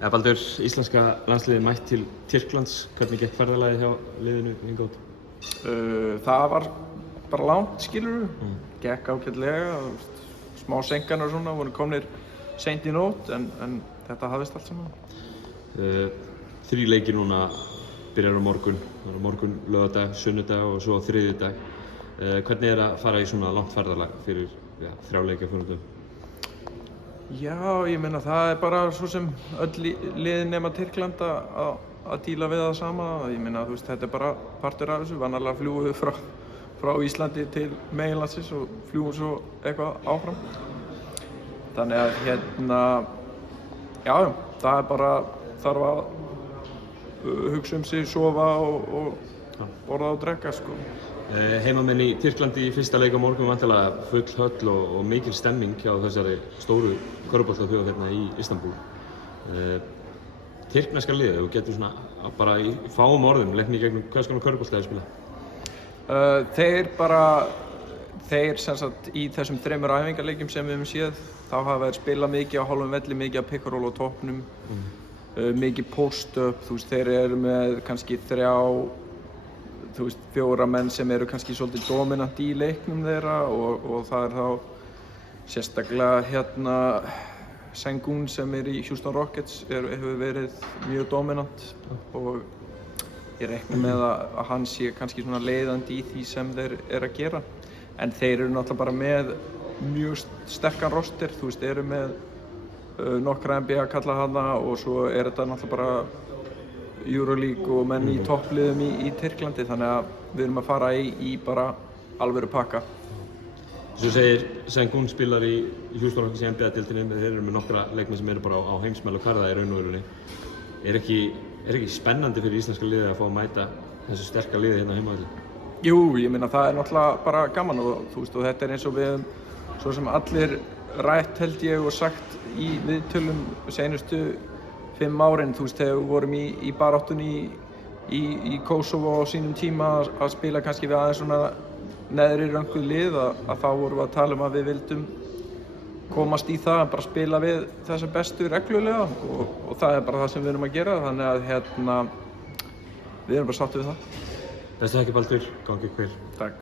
Baldur, íslenska landsliðið mætt til Tyrklands. Hvernig gekk ferðalagið hjá liðinu hingað út? Það var bara langt, skilurðu. Gekk ágætlega, smá seinkanir og svona, voru komnir seint í nótt en þetta hafðist allt saman. 3 leikir núna byrjar á morgun. Það er morgun, laugardag, sunnudag og svo þriðjudag. Hvernig er að fara í svona langt ferðalag fyrir 3 leiki á 4 dögum? Já, ég meina það er bara svo sem öll liðin nema Tyrkland að díla við það sama. Ég meina, þú veist, þetta er bara partur af þessu. Vanalega fljúgum við frá Íslandi til meginlandsins og fljúgum svo eitthvað áfram. Þannig að já, það er bara, þarf að hugsa sig, sofa og borða og drekka, sko. Heimamenn í Tyrklandi í fyrsta leik á morgun, vantilega full höll og mikil stemming hjá þessari stóru körfuboltaþjóð hérna í Istanbúl. Tyrkneska liðið, þú getur svona bara í fáum orðum leyft mig í gegnum hvers konar körfubolta þeir spila? Þeir sem sagt í þessum 3 æfingarleikjum sem við höfum séð, þá hafa þeir spilað mikið á hálfum velli, mikið á pick and roll á toppnum, mikið post-up, þú veist, þeir eru með kannski 4 menn sem eru kannski svolítið dominant í leiknum þeirra og það er þá sérstaklega Sengun sem er í Houston Rockets hefur verið mjög dominant og ég reikna með að hann sé kannski svona leiðandi í því sem þeir eru að gera. En þeir eru náttúrulega bara með mjög sterkan roster, þú veist, eru með nokkra NBA kalla hana og svo er þetta náttúrulega bara Euroleague og menn í toppliðum í Tyrklandi, þannig að við erum að fara í bara alvöru pakka. Svo segir Sengun spilar í Houston Rockets í NBA-deildinni, þeir eru með nokkra leikmenn sem eru bara á heimsmælikvarða í raun og verunni. Er ekki spennandi fyrir íslenska liðið að fá að mæta þessu sterka liði hérna á heimavelli? Jú, ég meina það er náttúrulega bara gaman og þú veist, og þetta er eins og við svo sem allir rætt held ég og sagt í viðtölum seinustu 5 árin, þú veist, þegar við vorum í baráttunni í Kosovo á sínum tíma að spila kannski við aðeins svona neðri rönguð lið að þá vorum við að tala að við vildum komast í það að bara spila við þessa bestu reglulega og það er bara það sem við erum að gera, þannig að við erum bara sátt við það. Bestu þakkir Baldur, gangi ykkur vel. Takk.